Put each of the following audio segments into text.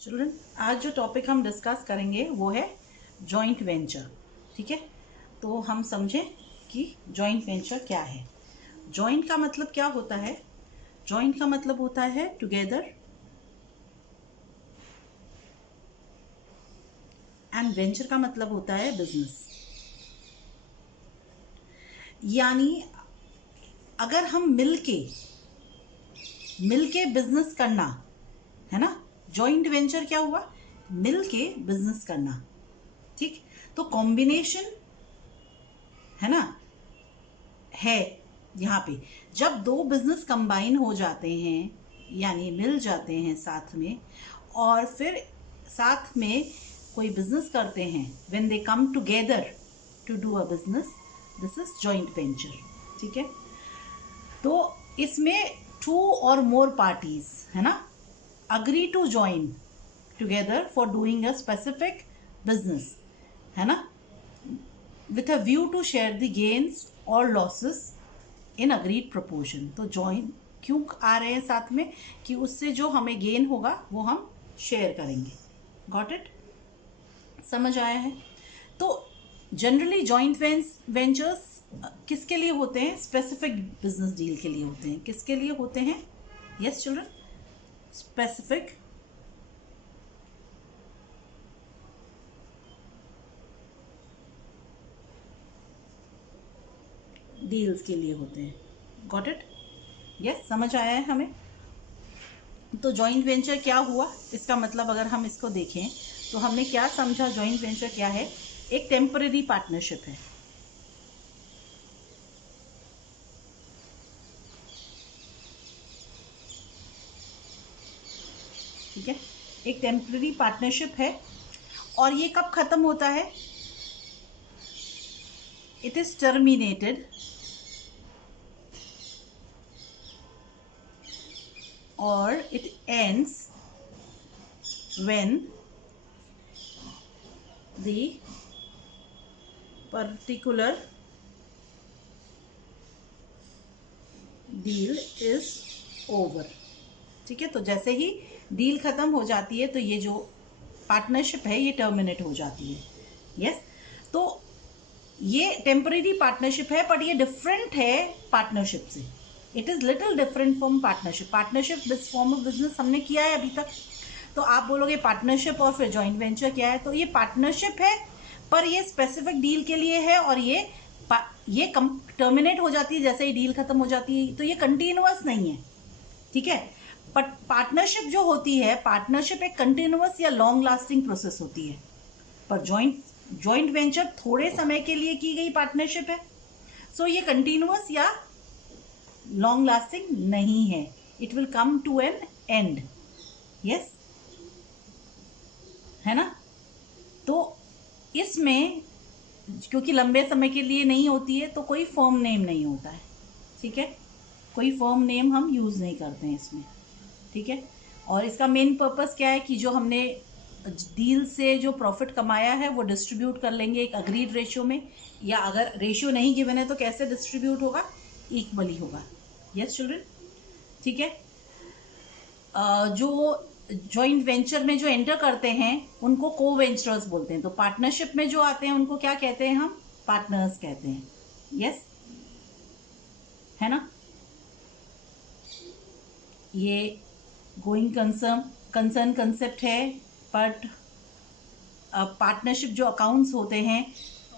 Children, आज जो topic हम डिस्कस करेंगे वो है जॉइंट वेंचर। ठीक है, तो हम समझें कि जॉइंट वेंचर क्या है। जॉइंट का मतलब क्या होता है? जॉइंट का मतलब होता है टुगेदर, एंड वेंचर का मतलब होता है बिजनेस। यानी अगर हम मिलके बिजनेस करना है ना, जॉइंट वेंचर क्या हुआ? मिलके बिजनेस करना। ठीक, तो कॉम्बिनेशन है ना, है यहाँ पे। जब दो बिजनेस कंबाइन हो जाते हैं यानी मिल जाते हैं साथ में, और फिर साथ में कोई बिजनेस करते हैं, when they come together to do a business, this is joint venture. ठीक है, तो इसमें टू और मोर पार्टीज है ना agree to join together for doing a specific business, है ना, with a view to share the gains or losses in agreed proportion। तो जॉइन क्यों आ रहे हैं साथ में? कि उससे जो हमें गेन होगा वो हम शेयर करेंगे। Got it? समझ आया है? तो जनरली जॉइंट वेंचर्स किसके लिए होते हैं? स्पेसिफिक बिजनेस डील के लिए होते हैं। किसके लिए होते हैं? यस चिल्ड्रन, स्पेसिफिक डील्स के लिए होते हैं। Got it? यस, समझ आया है हमें? तो जॉइंट वेंचर क्या हुआ? इसका मतलब अगर हम इसको देखें तो हमने क्या समझा? जॉइंट वेंचर क्या है? एक टेम्पररी पार्टनरशिप है। ठीक है, एक टेम्पररी पार्टनरशिप है। और ये कब खत्म होता है? इट इज टर्मिनेटेड और it ends when the particular deal is over। ठीक है, तो जैसे ही डील खत्म हो जाती है तो ये जो पार्टनरशिप है ये टर्मिनेट हो जाती है। यस, तो ये टेम्परेरी पार्टनरशिप है, बट ये डिफरेंट है पार्टनरशिप से। It is little different from partnership. Partnership this form of business हमने किया है अभी तक। तो आप बोलोगे पार्टनरशिप और फिर जॉइंट वेंचर क्या है? तो ये पार्टनरशिप है, पर ये स्पेसिफिक डील के लिए है, और ये टर्मिनेट हो जाती है जैसे ही डील खत्म हो जाती है। तो ये कंटिन्यूअस नहीं है। ठीक है, बट पार्टनरशिप जो होती है, पार्टनरशिप एक कंटिन्यूअस या लॉन्ग लास्टिंग प्रोसेस होती है। पर जॉइंट वेंचर थोड़े समय के लिए की गई पार्टनरशिप है। सो ये कंटिन्यूअस या लॉन्ग लास्टिंग नहीं है। It will come to an end. Yes, है ना? तो इसमें क्योंकि लंबे समय के लिए नहीं होती है तो कोई फर्म नेम नहीं होता है। ठीक है, कोई फर्म नेम हम यूज नहीं करते हैं इसमें। ठीक है, और इसका मेन पर्पस क्या है? कि जो हमने डील से जो प्रॉफिट कमाया है वो डिस्ट्रीब्यूट कर लेंगे एक अग्रीड रेशियो में, या अगर रेशियो नहीं गिवन है तो कैसे डिस्ट्रीब्यूट होगा? इक्वली होगा। यस चिल्ड्रन, ठीक है। जो जॉइंट वेंचर में जो एंटर करते हैं उनको को वेंचरर्स बोलते हैं। तो पार्टनरशिप में जो आते हैं उनको क्या कहते हैं? हम पार्टनर्स कहते हैं। यस, है ना? ये गोइंग कंसर्न कंसेप्ट है, बट पार्टनरशिप जो अकाउंट्स होते हैं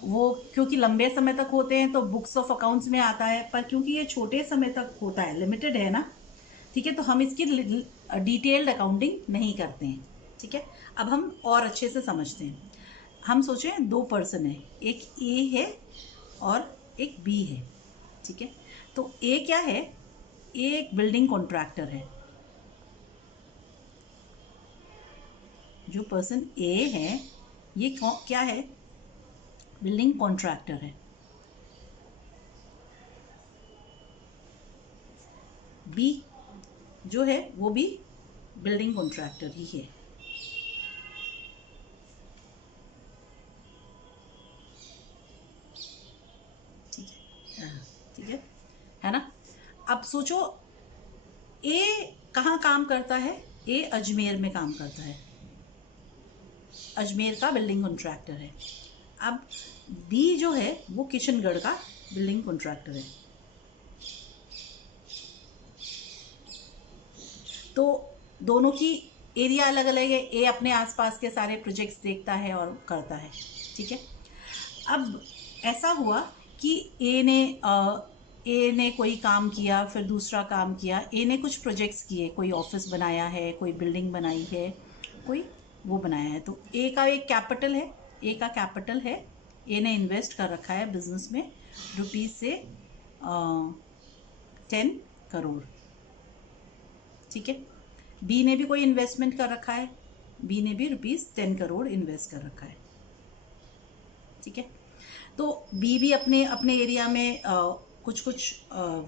वो क्योंकि लंबे समय तक होते हैं तो बुक्स ऑफ अकाउंट्स में आता है, पर क्योंकि ये छोटे समय तक होता है, लिमिटेड है ना, ठीक है, तो हम इसकी डिटेल्ड अकाउंटिंग नहीं करते हैं। ठीक है, अब हम और अच्छे से समझते हैं। हम सोचें दो पर्सन है, एक ए है और एक बी है। ठीक है, तो ए क्या है? ए एक बिल्डिंग कॉन्ट्रैक्टर है। जो पर्सन ए है ये क्या है? बिल्डिंग कॉन्ट्रैक्टर है। बी जो है वो भी बिल्डिंग कॉन्ट्रैक्टर ही है। ठीक है, ठीक है ना? अब सोचो ए कहाँ काम करता है? ए अजमेर में काम करता है। अजमेर का बिल्डिंग कॉन्ट्रैक्टर है। अब बी जो है वो किशनगढ़ का बिल्डिंग कॉन्ट्रैक्टर है। तो दोनों की एरिया अलग अलग है। ए अपने आसपास के सारे प्रोजेक्ट्स देखता है और करता है, ठीक है। अब ऐसा हुआ कि ए ने कोई काम किया, फिर दूसरा काम किया। ए ने कुछ प्रोजेक्ट्स किए, कोई ऑफिस बनाया है, कोई बिल्डिंग बनाई है, कोई वो बनाया है। तो ए का एक कैपिटल है, ए का कैपिटल है, ए ने इन्वेस्ट कर रखा है बिजनेस में रुपीज से 10 करोड़, ठीक है। बी ने भी कोई इन्वेस्टमेंट कर रखा है, बी ने भी रुपीज 10 करोड़ इन्वेस्ट कर रखा है, ठीक है। तो बी भी अपने अपने एरिया में कुछ कुछ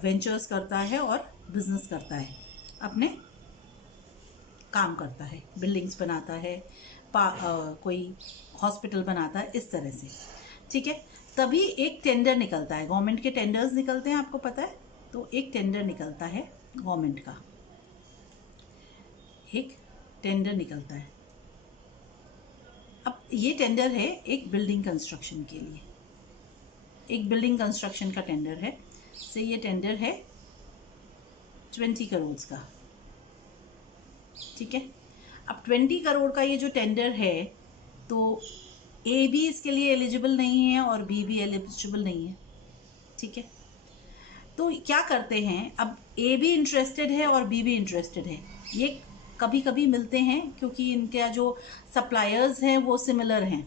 वेंचर्स करता है और बिजनेस करता है, अपने काम करता है, बिल्डिंग्स बनाता है, कोई हॉस्पिटल बनाता है, इस तरह से, ठीक है। तभी एक टेंडर निकलता है, गवर्नमेंट के टेंडर्स निकलते हैं, आपको पता है। तो एक टेंडर निकलता है गवर्नमेंट का, एक टेंडर निकलता है। अब ये टेंडर है एक बिल्डिंग कंस्ट्रक्शन के लिए, एक बिल्डिंग कंस्ट्रक्शन का टेंडर है। से ये टेंडर है 20 करोड़ का, ठीक है। अब 20 करोड़ का ये जो टेंडर है, तो ए भी इसके लिए एलिजिबल नहीं है और बी भी एलिजिबल नहीं है, ठीक है। तो क्या करते हैं, अब ए भी इंटरेस्टेड है और बी भी इंटरेस्टेड है। ये कभी कभी मिलते हैं क्योंकि इनके जो सप्लायर्स हैं वो सिमिलर हैं,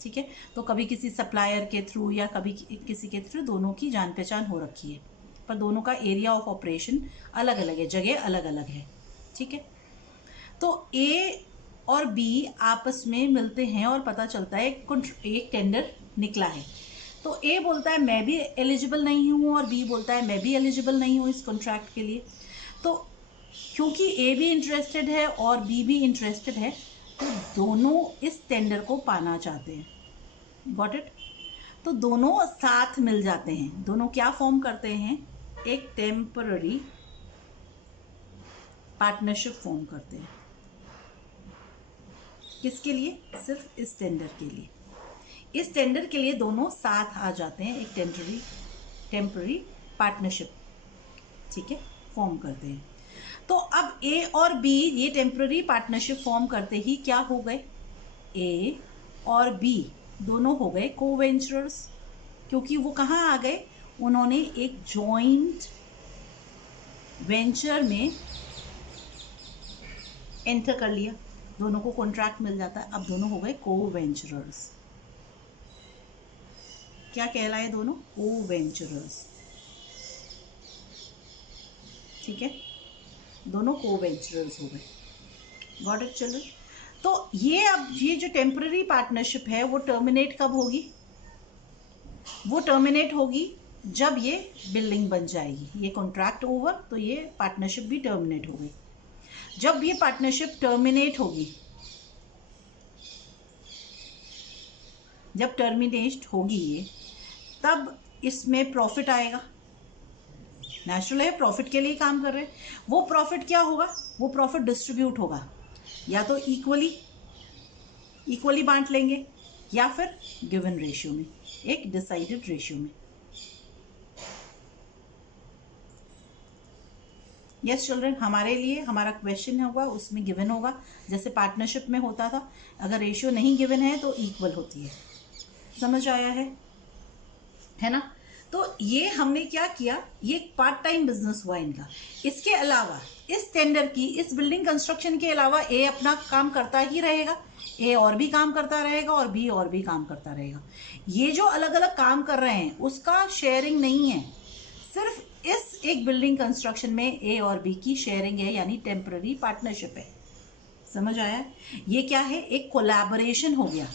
ठीक है। तो कभी किसी सप्लायर के थ्रू या कभी किसी के थ्रू दोनों की जान पहचान हो रखी है, पर दोनों का एरिया ऑफ ऑपरेशन अलग अलग है, जगह अलग अलग है, ठीक है। तो ए और बी आपस में मिलते हैं और पता चलता है एक टेंडर निकला है। तो ए बोलता है मैं भी एलिजिबल नहीं हूँ और बी बोलता है मैं भी एलिजिबल नहीं हूँ इस कॉन्ट्रैक्ट के लिए। तो क्योंकि ए भी इंटरेस्टेड है और बी भी इंटरेस्टेड है, तो दोनों इस टेंडर को पाना चाहते हैं। Got it. तो दोनों साथ मिल जाते हैं, दोनों क्या फॉर्म करते हैं, एक टेम्पररी पार्टनरशिप फॉर्म करते हैं। किसके लिए, सिर्फ इस टेंडर के लिए। इस टेंडर के लिए दोनों साथ आ जाते हैं, एक टेम्पररी पार्टनरशिप, ठीक है, फॉर्म करते हैं। तो अब ए और बी ये टेम्पररी पार्टनरशिप फॉर्म करते ही क्या हो गए, ए और बी दोनों हो गए को वेंचरर्स। क्योंकि वो कहाँ आ गए, उन्होंने एक जॉइंट वेंचर में एंटर कर लिया, दोनों को कॉन्ट्रैक्ट मिल जाता है। अब दोनों हो गए को वेंचरर्स। क्या कहलाए दोनों, को वेंचरर्स, ठीक है, दोनों को वेंचरर्स हो गए। Got it children. तो ये अब ये जो टेम्पररी पार्टनरशिप है वो टर्मिनेट कब होगी, वो टर्मिनेट होगी जब ये बिल्डिंग बन जाएगी, ये कॉन्ट्रैक्ट ओवर, तो ये पार्टनरशिप भी टर्मिनेट हो गई। जब ये पार्टनरशिप टर्मिनेट होगी, जब टर्मिनेट होगी ये, तब इसमें प्रॉफिट आएगा। नेचुरल है, प्रॉफिट के लिए काम कर रहे हैं। वो प्रॉफिट क्या होगा, वो प्रॉफिट डिस्ट्रीब्यूट होगा, या तो इक्वली बांट लेंगे या फिर गिवन रेशियो में, एक डिसाइडेड रेशियो में। यस चिल्ड्रन, हमारे लिए हमारा क्वेश्चन होगा उसमें गिवन होगा, जैसे पार्टनरशिप में होता था, अगर रेशियो नहीं गिवन है तो इक्वल होती है। समझ आया है ना। तो ये हमने क्या किया, ये पार्ट टाइम बिजनेस हुआ इनका। इसके अलावा इस टेंडर की, इस बिल्डिंग कंस्ट्रक्शन के अलावा ए अपना काम करता ही रहेगा, ए और भी काम करता रहेगा और बी और भी काम करता रहेगा। ये जो अलग अलग काम कर रहे हैं उसका शेयरिंग नहीं है, सिर्फ इस एक बिल्डिंग कंस्ट्रक्शन में ए और बी की शेयरिंग है, यानी टेम्पररी पार्टनरशिप है। समझ आया, ये क्या है, एक कोलैबोरेशन हो गया।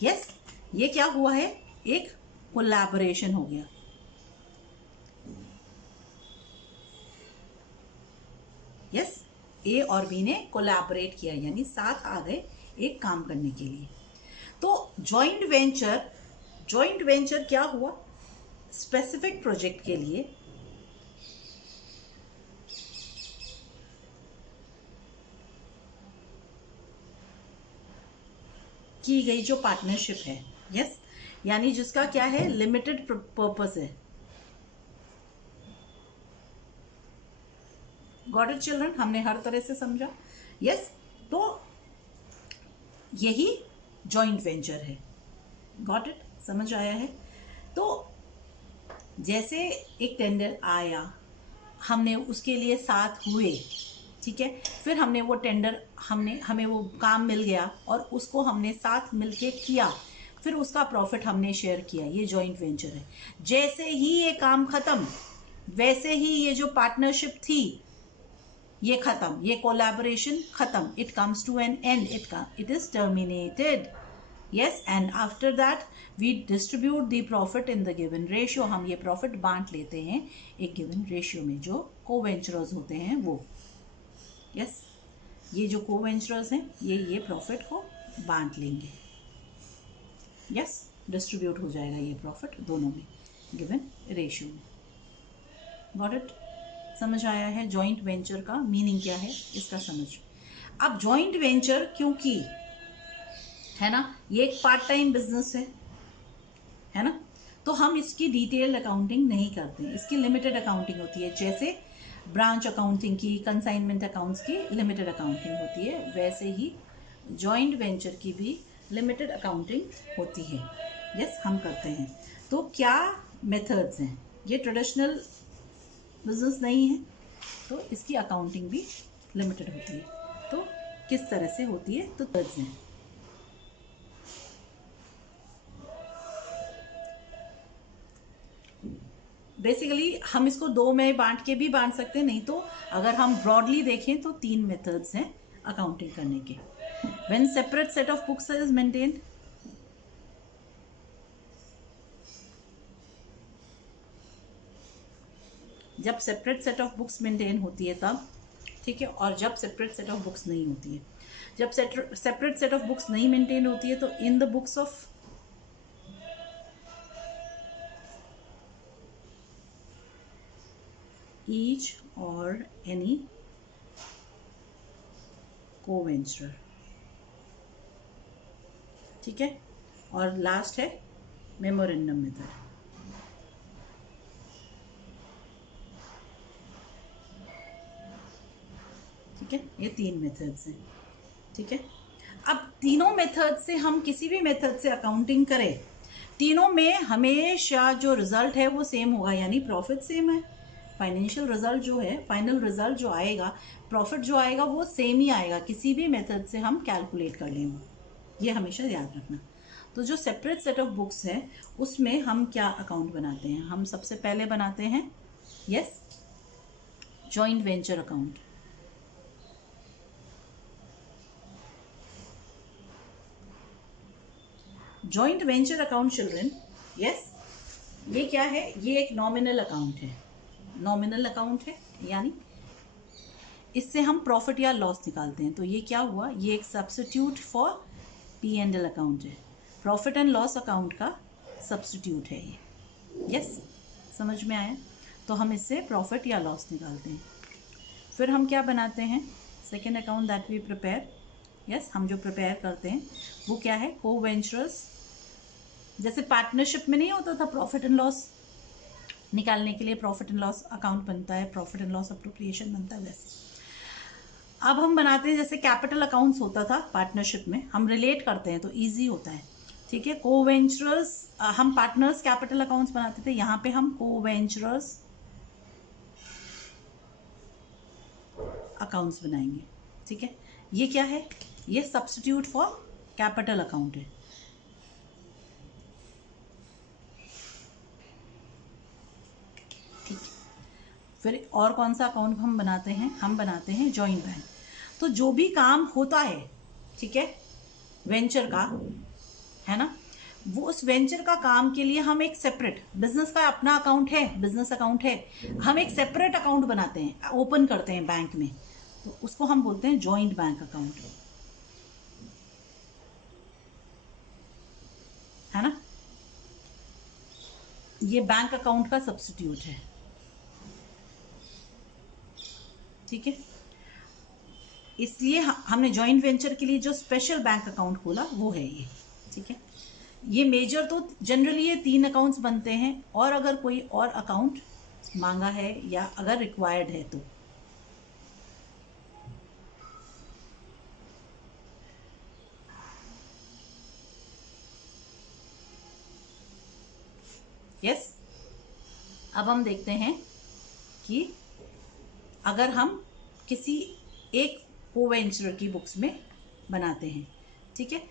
यस, ये क्या हुआ है, एक कोलैबोरेशन हो गया। यस, ए और बी ने कोलैबोरेट किया, यानी साथ आ गए एक काम करने के लिए। तो जॉइंट वेंचर क्या हुआ, स्पेसिफिक प्रोजेक्ट के लिए की गई जो पार्टनरशिप है, यस, यानी जिसका क्या है, लिमिटेड पर्पस है। Got it children? हमने हर तरह से समझा, यस। तो यही जॉइंट वेंचर है। Got it? समझ आया है? तो जैसे एक टेंडर आया, हमने उसके लिए साथ हुए, ठीक है, फिर हमने वो टेंडर, हमें वो काम मिल गया और उसको हमने साथ मिलके किया, फिर उसका प्रॉफिट हमने शेयर किया, ये जॉइंट वेंचर है। जैसे ही ये काम खत्म, वैसे ही ये जो पार्टनरशिप थी ये खत्म, ये कोलैबोरेशन खत्म, it comes to an end, it is terminated, yes. And after that we distribute the profit in the given ratio, हम ये प्रॉफिट बांट लेते हैं एक गिवन रेशियो में, जो को वेंचरर्स होते हैं वो, यस। ये जो को वेंचरर्स हैं ये प्रॉफिट को बांट लेंगे, यस, डिस्ट्रीब्यूट हो जाएगा ये प्रॉफिट दोनों में गिवन रेशियो में। Got it? समझ आया है जॉइंट वेंचर का मीनिंग क्या है, इसका समझ। अब जॉइंट वेंचर क्योंकि है ना, ये एक पार्ट टाइम बिजनेस है ना, तो हम इसकी डिटेल्ड अकाउंटिंग नहीं करते हैं, इसकी लिमिटेड अकाउंटिंग होती है। जैसे ब्रांच अकाउंटिंग की, कंसाइनमेंट अकाउंट्स की लिमिटेड अकाउंटिंग होती है, वैसे ही जॉइंट वेंचर की भी लिमिटेड अकाउंटिंग होती है, यस, हम करते हैं। तो क्या मेथड्स हैं, ये ट्रेडिशनल बिजनेस नहीं है, तो इसकी अकाउंटिंग भी लिमिटेड होती है। तो किस तरह से होती है, तो तर्ज हैं। बेसिकली हम इसको दो में बांट के भी बांट सकते हैं, नहीं तो अगर हम ब्रॉडली देखें तो तीन मेथड्स हैं अकाउंटिंग करने के। When separate set of books is maintained, जब separate set of books maintain होती है तब, ठीक है, और जब सेपरेट सेट ऑफ बुक्स नहीं होती है। जब सेपरेट सेट ऑफ बुक्स नहीं मेंटेन होती है तो in the books of each और एनी को-वेंचरर, ठीक है, और लास्ट है मेमोरेंडम मेथड। ठीक है, ये तीन मेथड्स हैं, ठीक है। अब तीनों मेथड से हम किसी भी मेथड से अकाउंटिंग करें, तीनों में हमेशा जो रिजल्ट है वो सेम होगा, यानी प्रॉफिट सेम है। फाइनेंशियल रिजल्ट जो है, फाइनल रिजल्ट जो आएगा, प्रॉफिट जो आएगा वो सेम ही आएगा, किसी भी मेथड से हम कैलकुलेट कर लें, ये हमेशा याद रखना। तो जो सेपरेट सेट ऑफ बुक्स है उसमें हम क्या अकाउंट बनाते हैं, हम सबसे पहले बनाते हैं, yes, joint venture account. Joint venture account children, yes, ये क्या है, ये एक नॉमिनल अकाउंट है, नॉमिनल अकाउंट है, यानी इससे हम प्रॉफिट या लॉस निकालते हैं। तो ये क्या हुआ, ये एक substitute for P and L account है, प्रॉफिट एंड लॉस अकाउंट का सब्स्टिट्यूट है ये, यस, समझ में आया? तो हम इससे प्रॉफिट या लॉस निकालते हैं। फिर हम क्या बनाते हैं, second account that we prepare, yes, हम जो प्रिपेयर करते हैं वो क्या है, को वेंचरर्स। जैसे पार्टनरशिप में नहीं होता था प्रॉफिट एंड लॉस निकालने के लिए प्रॉफिट एंड लॉस अकाउंट बनता है, प्रॉफिट एंड लॉस अप्रोप्रिएशन बनता है, वैसे अब हम बनाते हैं जैसे कैपिटल अकाउंट्स होता था पार्टनरशिप में, हम रिलेट करते हैं तो इजी होता है, ठीक है। को वेंचरर्स, हम पार्टनर्स कैपिटल अकाउंट्स बनाते थे, यहाँ पे हम को वेंचरर्स अकाउंट्स बनाएंगे, ठीक है। ये क्या है, ये सब्स्टिट्यूट फॉर कैपिटल अकाउंट है, ठीक है। फिर और कौन सा अकाउंट हम बनाते हैं, हम बनाते हैं जॉइंट बैंक। तो जो भी काम होता है, ठीक है, वेंचर का, है ना, वो उस वेंचर का काम के लिए हम एक सेपरेट, बिजनेस का अपना अकाउंट है, बिजनेस अकाउंट है, हम एक सेपरेट अकाउंट बनाते हैं, ओपन करते हैं बैंक में, तो उसको हम बोलते हैं जॉइंट बैंक अकाउंट, है ना। ये बैंक अकाउंट का सब्स्टिट्यूट है, ठीक है। इसलिए हमने जॉइंट वेंचर के लिए जो स्पेशल बैंक अकाउंट खोला वो है ये, ठीक है। ये मेजर तो जनरली ये 3 अकाउंट्स बनते हैं, और अगर कोई और अकाउंट मांगा है या अगर रिक्वायर्ड है तो। यस, अब हम देखते हैं कि अगर हम किसी एक कोवेंचर की बुक्स में बनाते हैं, ठीक है,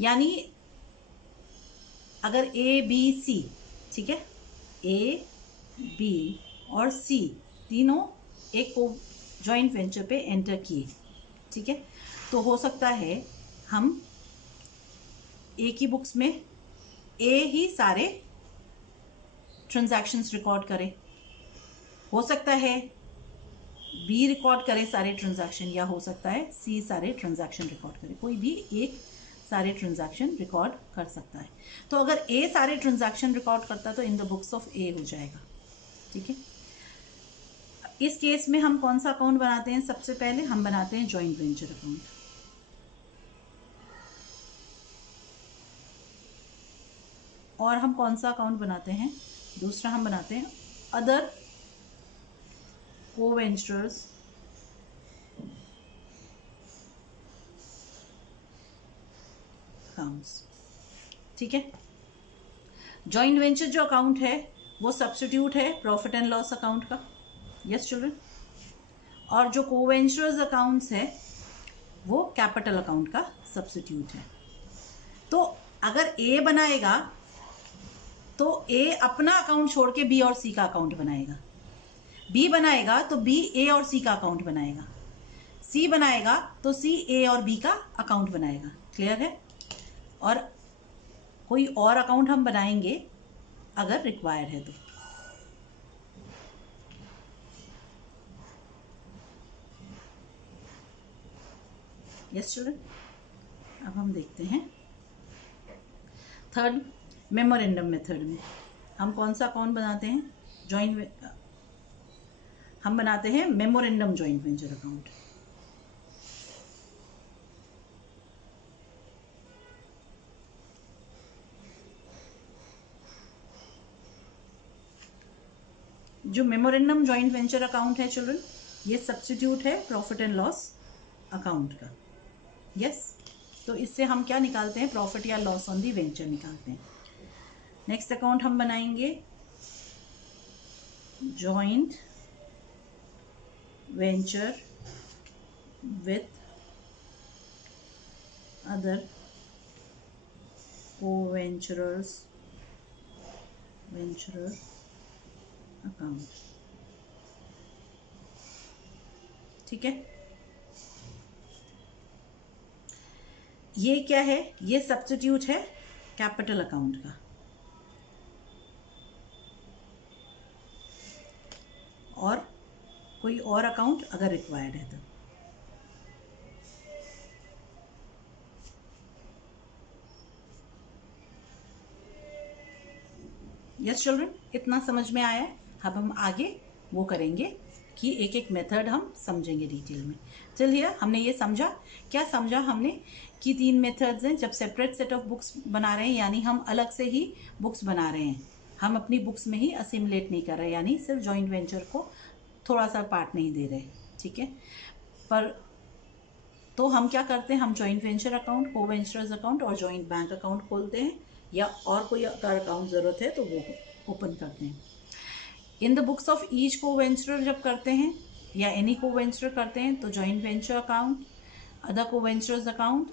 यानी अगर ए बी सी, ठीक है, ए बी और सी तीनों एक को जॉइंट वेंचर पे एंटर किए, ठीक है, तो हो सकता है हम ए की बुक्स में ए ही सारे ट्रांजैक्शंस रिकॉर्ड करें, हो सकता है बी रिकॉर्ड करे सारे ट्रांजैक्शन, या हो सकता है सी सारे ट्रांजैक्शन रिकॉर्ड करे, कोई भी एक सारे ट्रांजैक्शन रिकॉर्ड कर सकता है। तो अगर ए सारे ट्रांजैक्शन रिकॉर्ड करता है तो इन द बुक्स ऑफ ए हो जाएगा, ठीक है। इस केस में हम कौन सा अकाउंट बनाते हैं? सबसे पहले हम बनाते हैं जॉइंट वेंचर अकाउंट, और हम कौन सा अकाउंट बनाते हैं? दूसरा हम बनाते हैं अदर कोवेंचर्स अकाउंट्स, ठीक है। जॉइंट वेंचर जो अकाउंट है वो सब्स्टिट्यूट है प्रॉफिट एंड लॉस अकाउंट का, यस चिल्ड्रन, और जो कोवेंचर्स अकाउंट्स है वो कैपिटल अकाउंट का सब्स्टिट्यूट है। तो अगर ए बनाएगा तो ए अपना अकाउंट छोड़ के बी और सी का अकाउंट बनाएगा, बी बनाएगा तो बी ए और सी का अकाउंट बनाएगा, सी बनाएगा तो सी ए और बी का अकाउंट बनाएगा। क्लियर है? और कोई और अकाउंट हम बनाएंगे अगर रिक्वायर्ड है तो। यस चिल्ड्रन, अब हम देखते हैं थर्ड मेमोरेंडम मेथड में हम कौन सा अकाउंट बनाते हैं? हम बनाते हैं मेमोरेंडम जॉइंट वेंचर अकाउंट। जो मेमोरेंडम जॉइंट वेंचर अकाउंट है चिल्ड्रन, ये सब्स्टिट्यूट है प्रॉफिट एंड लॉस अकाउंट का, यस। तो इससे हम क्या निकालते हैं? प्रॉफिट या लॉस ऑन दी वेंचर निकालते हैं। नेक्स्ट अकाउंट हम बनाएंगे joint venture with other co-venturers venturer account, ठीक है। ये क्या है? ये सब्स्टिट्यूट है कैपिटल अकाउंट का, और कोई और अकाउंट अगर रिक्वायर्ड है तो। यस चिल्ड्रन, इतना समझ में आया है? अब हम आगे वो करेंगे कि एक एक मेथड हम समझेंगे डिटेल में। चलिए, हमने ये समझा, क्या समझा हमने कि 3 मेथड्स हैं। जब सेपरेट सेट ऑफ बुक्स बना रहे हैं, यानी हम अलग से ही बुक्स बना रहे हैं, हम अपनी बुक्स में ही असिमुलेट नहीं कर रहे, यानी सिर्फ जॉइंट वेंचर को थोड़ा सा पार्ट नहीं दे रहे, ठीक है। पर तो हम क्या करते हैं? हम जॉइंट वेंचर अकाउंट, को वेंचर्स अकाउंट और जॉइंट बैंक अकाउंट खोलते हैं, या और कोई अगर अकाउंट ज़रूरत है तो वो ओपन करते हैं। In the books of each को वेंचर जब करते हैं या एनी को वेंचर करते हैं तो जॉइंट वेंचर अकाउंट, अदर को वेंचर्स अकाउंट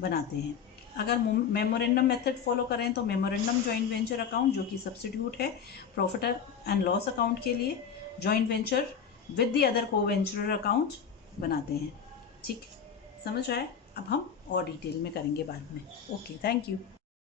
बनाते हैं। अगर मेमोरेंडम मेथड फॉलो करें तो मेमोरेंडम जॉइंट वेंचर अकाउंट, जो कि सब्स्टिट्यूट है प्रॉफिट एंड लॉस अकाउंट के लिए, joint venture with the other को वेंचर अकाउंट बनाते हैं। ठीक, समझ आए? अब हम और डिटेल में करेंगे बाद में। Okay, thank you.